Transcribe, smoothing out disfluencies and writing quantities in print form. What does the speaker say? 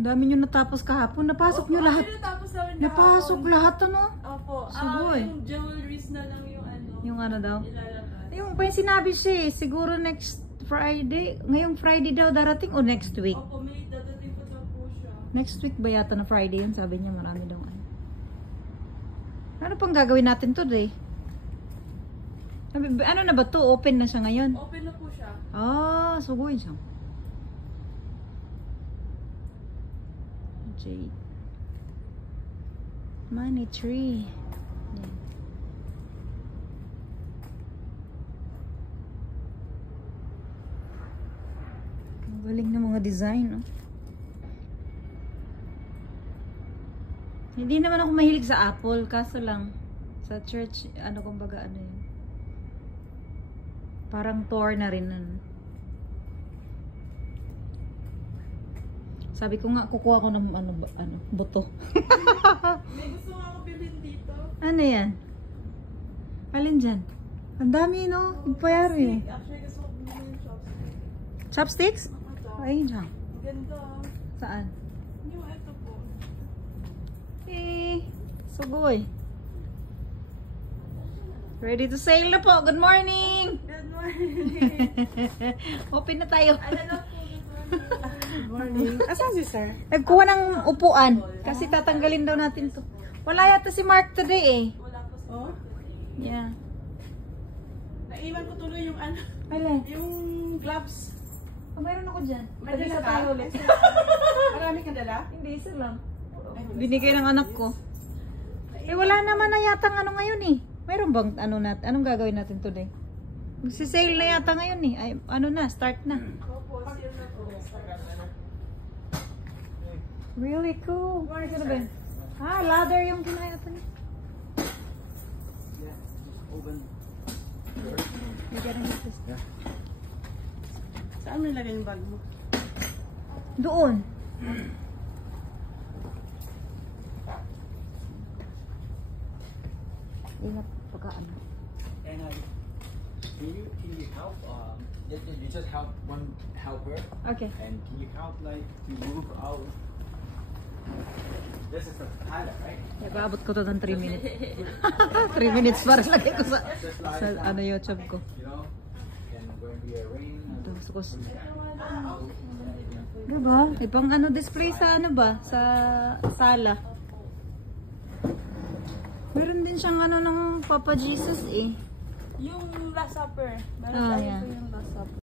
Ang dami nyo natapos kahapon. Napasok nyo lahat. Napasok lahat ano? Opo. Sugoy. Yung jewelries na lang yung ano. Yung ano daw? Ilalabas. Yung pa yung sinabi siya siguro next Friday. Ngayong Friday daw darating o next week? Opo, may dadating pa daw po siya. Next week ba yata na Friday yun? Sabi niya marami daw ano. Ano pang gagawin natin today? Ano na ba to? Open na siya ngayon? Open na po siya. Ah, sugoy siya. Jade. Money tree. Yan. Ang galing ng mga design, no? Hindi naman ako mahilig sa apple, kaso lang sa church, ano kumbaga ano yun. Parang tour na rin ano. Sabi ko nga, kukuha ko ng buto. May gusto nga ako bilhin dito. Ano yan? Alin dyan? Ang dami, no? Ipayari. Actually, gusto ko bilhin yung chopstick. Chopsticks? Ay, dyan. Ganda. Saan? Yung ito po. Eh, sugoy. Ready to sail na po. Good morning! Good morning. Open na tayo. Alala po. Good morning. Asan si sir? Nagkuha ng upuan. Kasi tatanggalin daw natin to. Wala yata si Mark today eh. Wala po sa Oh? Yeah. Naiwan ko tuloy yung ano, Alin? yung gloves. Oh, mayroon ako dyan. May dala ka? tayo ulit. Marami kang dala? Hindi, isa lang. Binigay ng anak ko. Eh, wala naman na yata ano ngayon eh. Mayroon bang anong gagawin natin today? Magsisale na yata ngayon eh. Ay, ano na, start na. Opo, seal na po. Really cool. Ano ba yun? Ah, ladder yung kinayata niya. We're gonna hit this. Saan mo nilagay yung bag mo? Doon. Ingat pagka ano. And can you help? You just help one helper, Okay. and can you help like to move out? This is the Tyler, right? Nag-aabot ko to ng 3 minutes. 3 minutes para lagay ko sa ano YouTube ko. You know, and when we are rain. Ito, sukos. Diba? Ibang ano display sa ano ba? Sa sala. Meron din siyang ano ng Papa Jesus eh. Yung Last Supper. Meron Oh, tayo yeah. po yung Last Supper.